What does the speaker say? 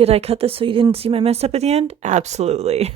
Did I cut this so you didn't see my mess up at the end? Absolutely.